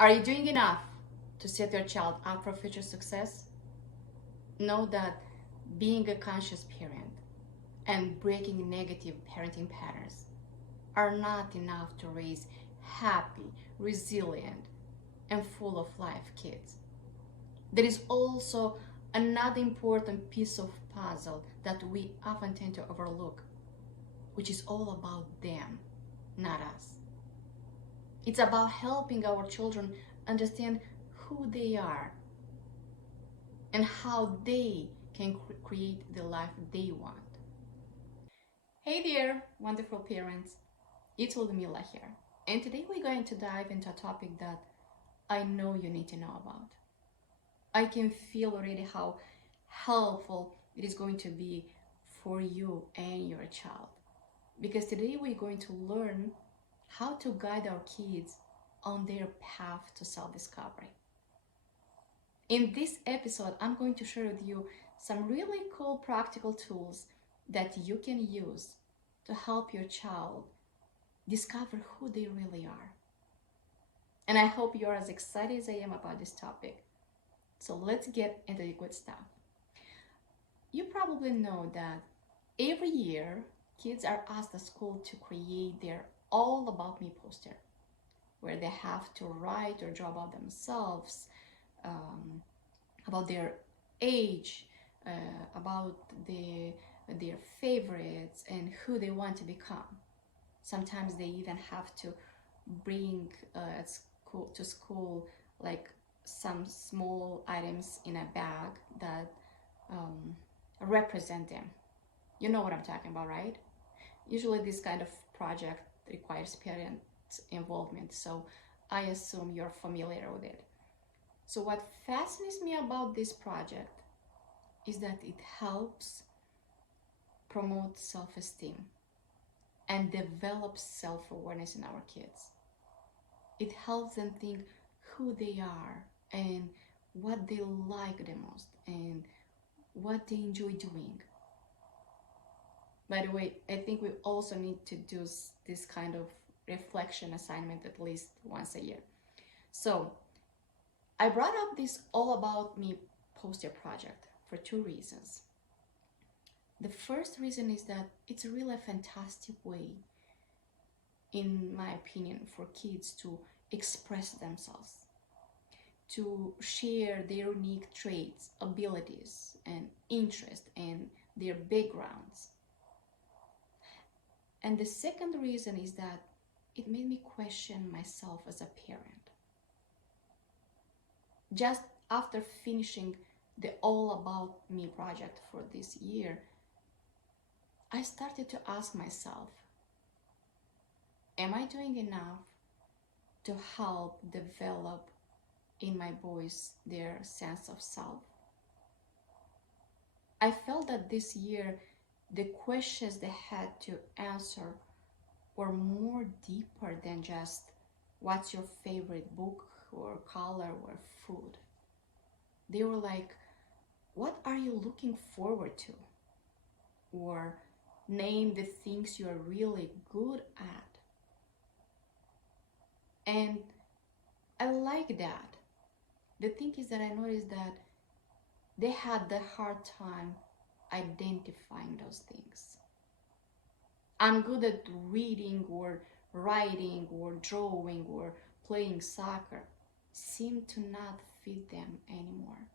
Are you doing enough to set your child up for future success? Know that being a conscious parent and breaking negative parenting patterns are not enough to raise happy, resilient, and full of life kids. There is also another important piece of puzzle that we often tend to overlook, which is all about them, not us. It's about helping our children understand who they are and how they can create the life they want. Hey there, wonderful parents. It's Ludmila here. And today we're going to dive into a topic that I know you need to know about. I can feel already how helpful it is going to be for you and your child. Because today we're going to learn how to guide our kids on their path to self-discovery. In this episode, I'm going to share with you some really cool practical tools that you can use to help your child discover who they really are. And I hope you're as excited as I am about this topic. So let's get into the good stuff. You probably know that every year, kids are asked at school to create their All About Me poster, where they have to write or draw about themselves, about their age, about their favorites, and who they want to become. Sometimes they even have to bring to school like some small items in a bag that represent them. You know what I'm talking about, right? Usually this kind of project requires parent involvement, so I assume you're familiar with it. So what fascinates me about this project is that it helps promote self-esteem and develop self-awareness in our kids. It helps them think who they are and what they like the most and what they enjoy doing. By the way, I think we also need to do this kind of reflection assignment at least once a year. So I brought up this All About Me poster project for two reasons. The first reason is that it's really a fantastic way, in my opinion, for kids to express themselves, to share their unique traits, abilities, and interests, and their backgrounds. And the second reason is that it made me question myself as a parent. Just after finishing the All About Me project for this year, I started to ask myself, am I doing enough to help develop in my boys their sense of self? I felt that this year, the questions they had to answer were more deeper than just what's your favorite book or color or food. They were like, what are you looking forward to? Or name the things you are really good at. And I like that. The thing is that I noticed that they had the hard time identifying those things. I'm good at reading or writing or drawing or playing soccer seemed to not fit them anymore.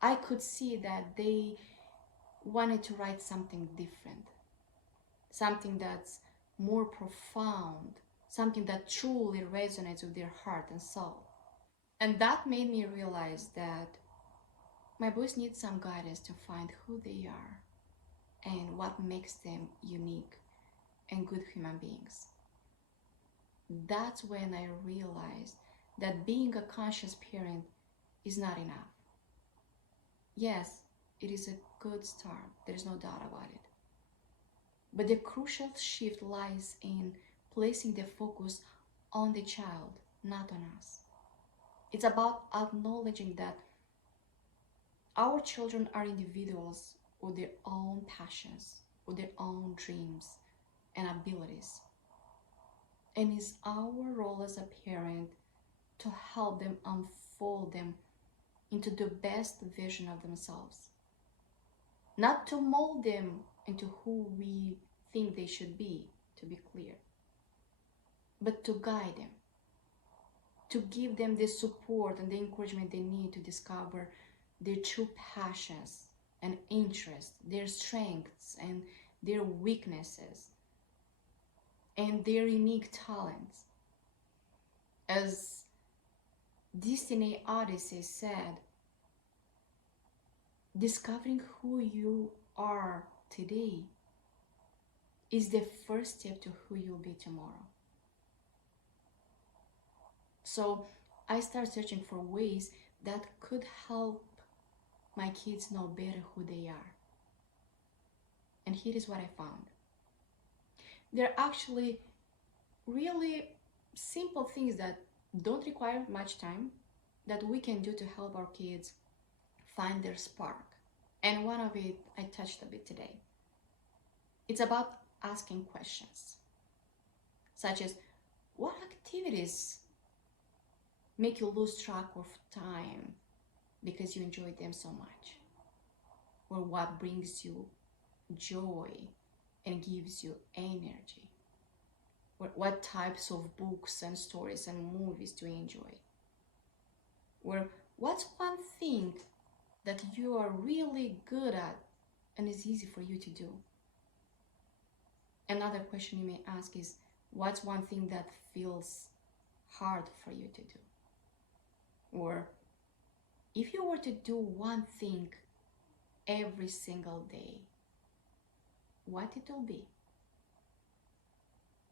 I could see that they wanted to write something different, something that's more profound, something that truly resonates with their heart and soul. And that made me realize that my boys need some guidance to find who they are and what makes them unique and good human beings. That's when I realized that being a conscious parent is not enough. Yes, it is a good start, there's no doubt about it. But the crucial shift lies in placing the focus on the child, not on us. It's about acknowledging that our children are individuals with their own passions, with their own dreams and abilities. And it's our role as a parent to help them unfold them into the best version of themselves. Not to mold them into who we think they should be, to be clear, but to guide them, to give them the support and the encouragement they need to discover their true passions and interests, their strengths and their weaknesses, and their unique talents. As Destiney Oddissey said, discovering who you are today is the first step to who you'll be tomorrow. So I started searching for ways that could help my kids know better who they are. And here is what I found. There are actually really simple things that don't require much time that we can do to help our kids find their spark. And one of it I touched a bit today. It's about asking questions, such as, what activities make you lose track of time because you enjoy them so much? Or what brings you joy and gives you energy? Or what types of books and stories and movies do you enjoy? Or what's one thing that you are really good at and is easy for you to do? Another question you may ask is, what's one thing that feels hard for you to do? Or if you were to do one thing every single day, what it will be?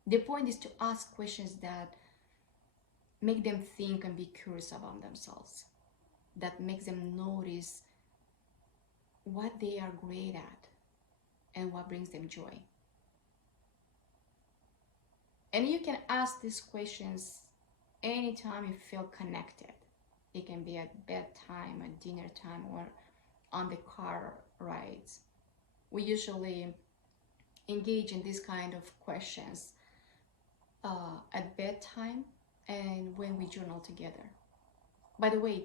The point is to ask questions that make them think and be curious about themselves, that makes them notice what they are great at and what brings them joy. And you can ask these questions anytime you feel connected. It can be at bedtime, at dinner time, or on the car rides. We usually engage in this kind of questions at bedtime and when we journal together. By the way,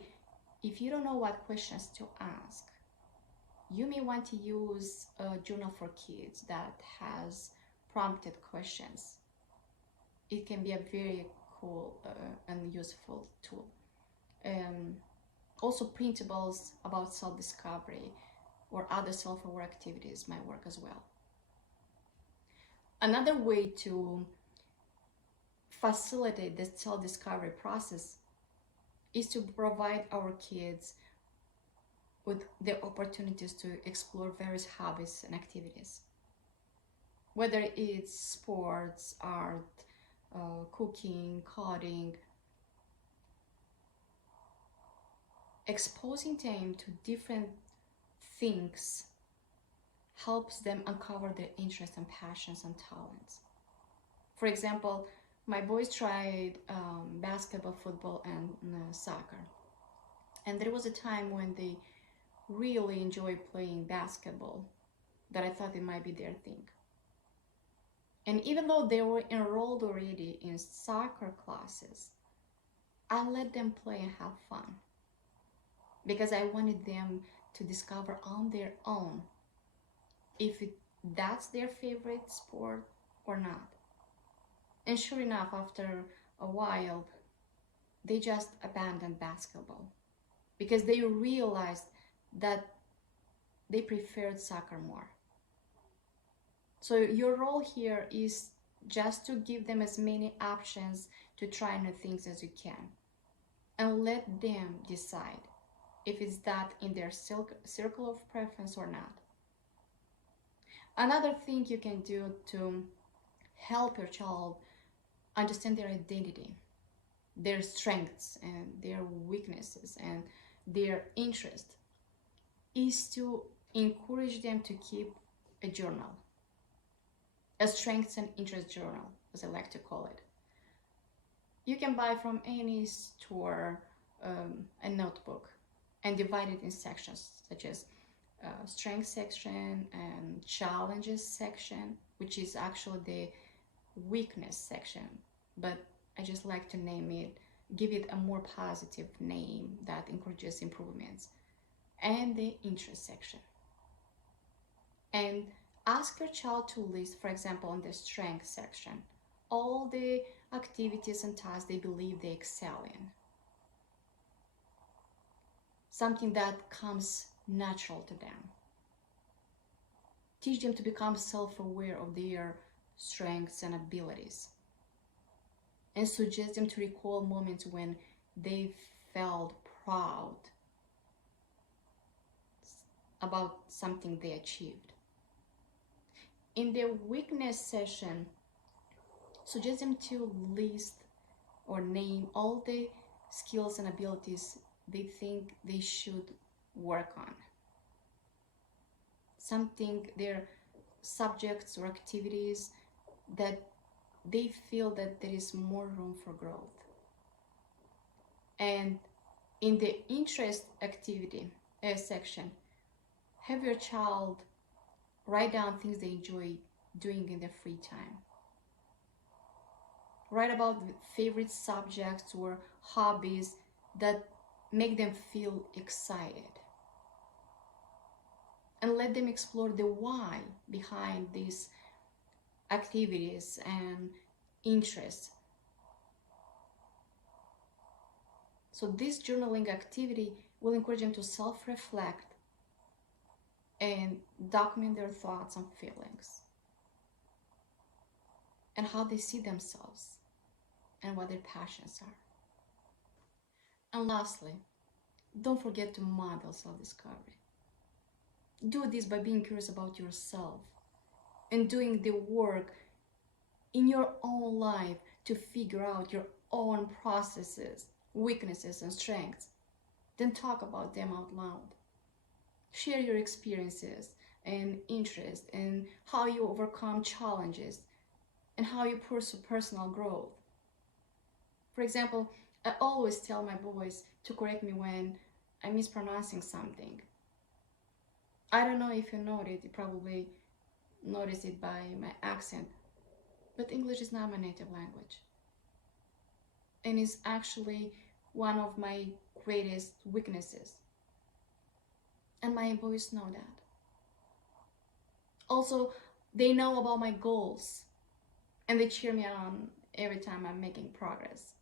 if you don't know what questions to ask, you may want to use a journal for kids that has prompted questions. It can be a very cool and useful tool. Also, printables about self-discovery or other self-aware activities might work as well. Another way to facilitate the self-discovery process is to provide our kids with the opportunities to explore various hobbies and activities. Whether it's sports, art, cooking, coding, exposing them to different things helps them uncover their interests and passions and talents. For example, my boys tried basketball, football, and soccer. And there was a time when they really enjoyed playing basketball that I thought it might be their thing. And even though they were enrolled already in soccer classes, I let them play and have fun because I wanted them to discover on their own if that's their favorite sport or not. And sure enough, after a while, they just abandoned basketball because they realized that they preferred soccer more. So your role here is just to give them as many options to try new things as you can, and let them decide if it's that in their circle of preference or not. Another thing you can do to help your child understand their identity, their strengths and their weaknesses and their interests, is to encourage them to keep a journal, a strengths and interest journal, as I like to call it. You can buy from any store a notebook and divide it in sections, such as strength section and challenges section, which is actually the weakness section, but I just like to name it give it a more positive name that encourages improvements, and the interest section. And ask your child to list, for example, in the strength section, all the activities and tasks they believe they excel in. Something that comes natural to them. Teach them to become self-aware of their strengths and abilities. And suggest them to recall moments when they felt proud about something they achieved. In the weakness session, suggest them to list or name all the skills and abilities they think they should work on. Something, their subjects or activities that they feel that there is more room for growth. And in the interest activity section, have your child write down things they enjoy doing in their free time. Write about favorite subjects or hobbies that make them feel excited. And let them explore the why behind these activities and interests. So this journaling activity will encourage them to self-reflect and document their thoughts and feelings and how they see themselves and what their passions are. And lastly, don't forget to model self-discovery. Do this by being curious about yourself and doing the work in your own life to figure out your own processes, weaknesses, and strengths. Then talk about them out loud. Share your experiences and interests and how you overcome challenges and how you pursue personal growth. For example, I always tell my boys to correct me when I'm mispronouncing something. I don't know if you noticed, you probably noticed it by my accent, but English is not my native language. And it's actually one of my greatest weaknesses. And my boys know that. Also, they know about my goals and they cheer me on every time I'm making progress.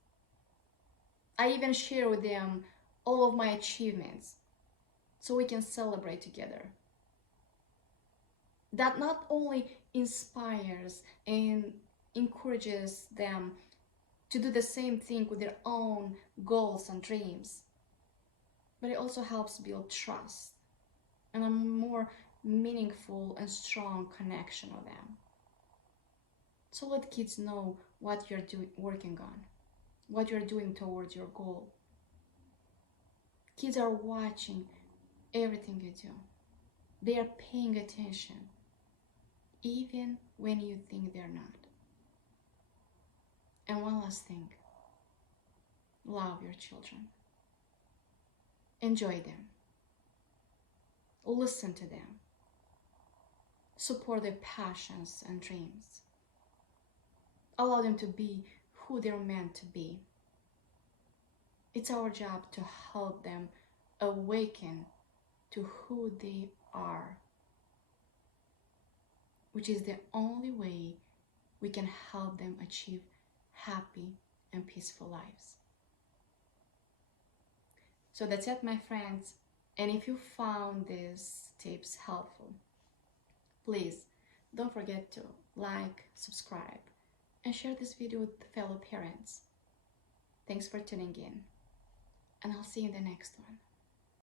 I even share with them all of my achievements so we can celebrate together. That not only inspires and encourages them to do the same thing with their own goals and dreams, but it also helps build trust and a more meaningful and strong connection with them. So let kids know what you're working on, what you're doing towards your goal. Kids are watching everything you do. They are paying attention, even when you think they're not. And one last thing, love your children. Enjoy them. Listen to them. Support their passions and dreams. Allow them to be who they're meant to be. It's our job to help them awaken to who they are, which is the only way we can help them achieve happy and peaceful lives. So that's it, my friends. And if you found these tips helpful, please don't forget to like, subscribe, and share this video with fellow parents. Thanks for tuning in, and I'll see you in the next one.